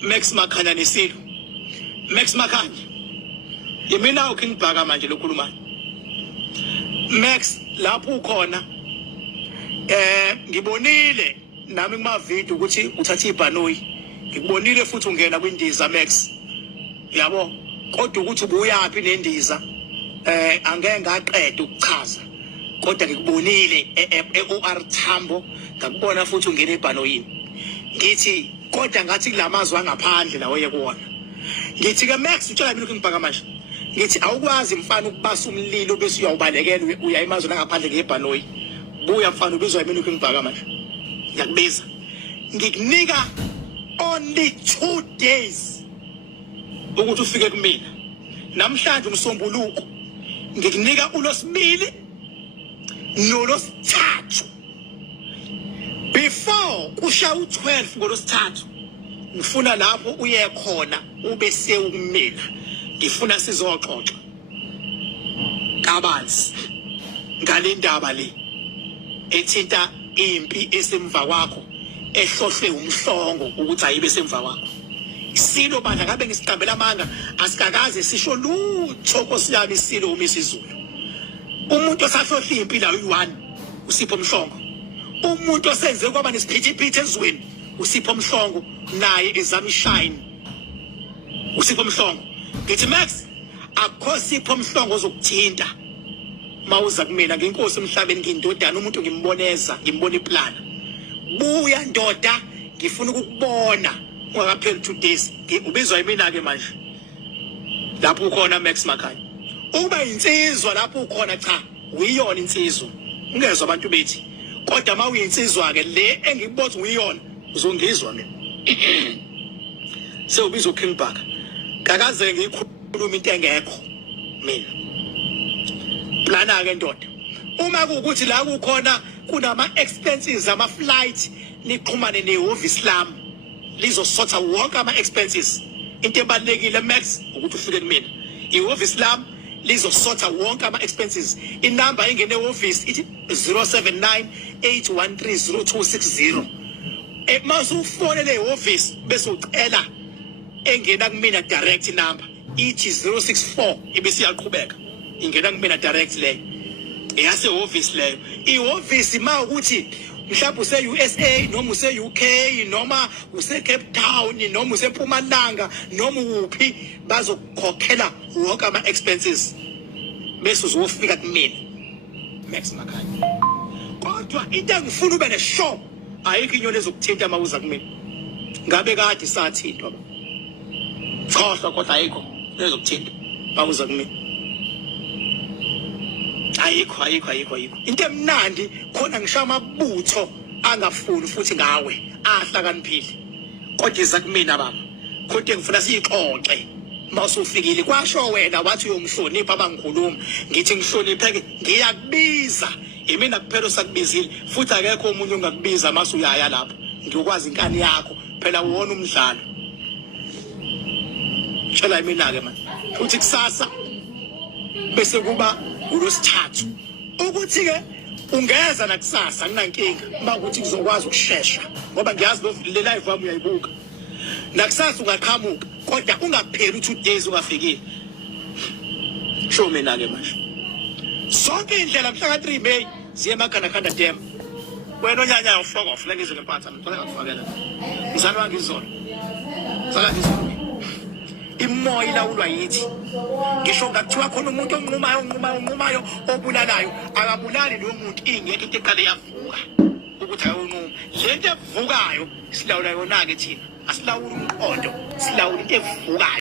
Max Makhanya nesilo. Max Makhanya. Yimina ukingibhaka manje lokhuluma. Max lapho ukhona ngibonile nami kuma video ukuthi uthatha ibhanoyi. Ngikubonile futhi ungena kwindiza Max. Yabo kodwa ukuthi ubuyapi nendiza angeke ngaqeda ukuchaza. Kodwa ngikubonile eOR Tambo ngakubona futhi ungena ebhanoyini. Ngithi kodwa ngathi kulamazwi angaphandle lawo yekuwona. Ngithi ke Max utshela mina ukungibhaka manje. Ngithi awukwazi mfana ukubasa umlilo bese uyawubalekela uya emazweni angaphandle ngebhanoyi. Buya mfana ubizwa yimina ukungibhaka manje. Ngiyakubiza. Ngikunika only 2 days ukuthi ufike kumina. Namhlanje umsombuluko ngikunika uLosibili noLosithathu. Before kusha u12 ngoLosithathu ngifuna lapho uye khona ube sewumina. Ngifuna sizoxoxa kabanzi ngale ndaba le ethinta impi esemva kwakho ehlohlwe umhlongo ukuthi ayibe semva kwakho. Isilo bandla ngabe ngisiqambela amanga asikakaze sisho lutho Nkosi yami Isilo uMisizulu. Umuntu osahlohla impi la u1 uSipho Mhlongo. Umuntu osenze kwaba nesiphithiphithi ezweni uSipho Mhlongo naye ezama ishine uSipho Mhlongo. Ngithi Max akho Sipho Mhlongo ozokuthinta mawuza kumina ngenkosi emhlabeni ngindodana umuntu ngimboneza ngimbona iplan. Buya ndoda ngifuna ukukubona ungakapheli 2 days. Ubizwa yimina ke manje lapho ukhona Max Makhanya. Uba insizwa lapho ukhona cha uyiyona insizwa. Ungezwe abantu bethi kodwa mawuyinsizwa ke le engikuboza uyiyona uzongizwa mina. Sewubizwa uKingback. Kakaze ngikhuluma into engekho mina. Plana ke ndoda. Uma kuukuthi la kukhona kunama expenses ama flight niqhumane nehovisi lami lizosotha wonke ama expenses. Into ebalekile Max ukuthi ufike kumina. Ihovisi lami lizosotha wonke ama expenses. Inamba engene ehovisi ithi 0798130260. Mase ufone le office bese ucela engena kumina direct number ithi 064 ibese iyaqhubeka ingena kumina direct leyo eyase office leyo. Ioffice ma ukuthi mhlawumbe use USA noma use UK noma use Cape Town noma use Mpumalanga noma uphi bazokukhokhela wonke ama expenses bese uzofika kumina Max Makhanya. Kodwa into engifuna ube neshow ayikho inyoni ezokuthinta mawuza kumina. Ngabe kade sathintwa ba khohlwa kodwa ayikho ezokuthinta mawuza kumina. Ayikho. Into emnandi khona ngisho amabutho angafuni futhi ngawe ahlakaniphile. Kodwa iza kumina baba. Kodwa ngifuna sixoxe. Mawusufikile kwasho wena wathi uyomhlonipha abangikhuluma. Ngithi ngihloniphe ke ngiyakubiza. Imina kuphela osakubizile futhi akekho umuntu ongakubiza mase uyaya lapha. Ngiyokwazi inkani yakho phela uwona umdlalo. Tshela imina ke manje. Futhi kusasa bese kuba uLosithathu. Ukuthi ke ungeza nakusasa nginankinga bakuthi kuzokwazi ukusheshsha ngoba ngiyazi le live wami uyayibuka. Nakusasa ungaqhamuka kodwa ungapheli 2 days ungafikile. Show mina ke manje. Sonke indlela mhla ka 3 May ziye emakhanda dam. Wena onyanya ufaka off ngizwe ngempatha ngithola ngakufakela. Ngizalwa ngizona. Sala ngizona. Imoya ilawulwa yithi. Ngisho ngakuthiwa khona umuntu onqumayo obulalayo akabulali lo muntu ingeke into eqale yavuka ukuthi ayonquma. Lento evukayo silawula yona ke thina. Asilawuli umqondo, silawula into evukayo.